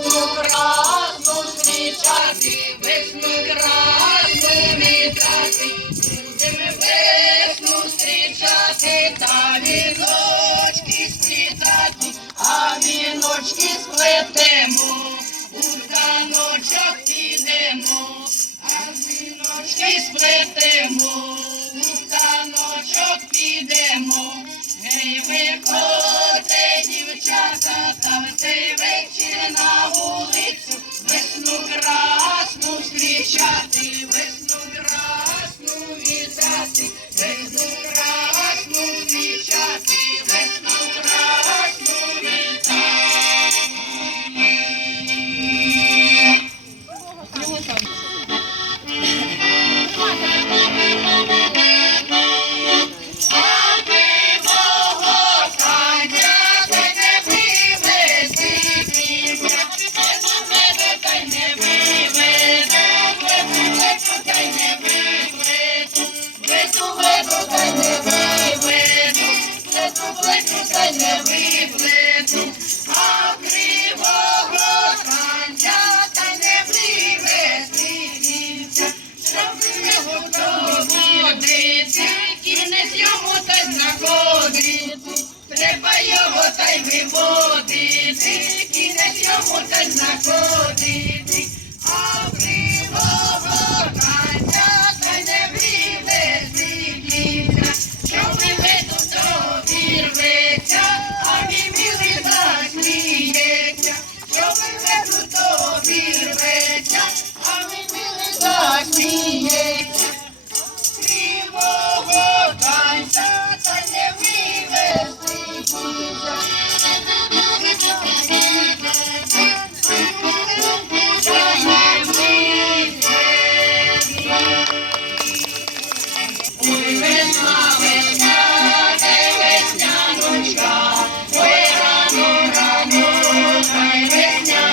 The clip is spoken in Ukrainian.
Весну красну встрічати, весну красну вітати, будемо весну встрічати, та віночки сплітати, а віночки сплетемо, у таночок підемо, віночки сплетемо. Shadi with Kota y mi body, si quieres yo montar la cota. and with no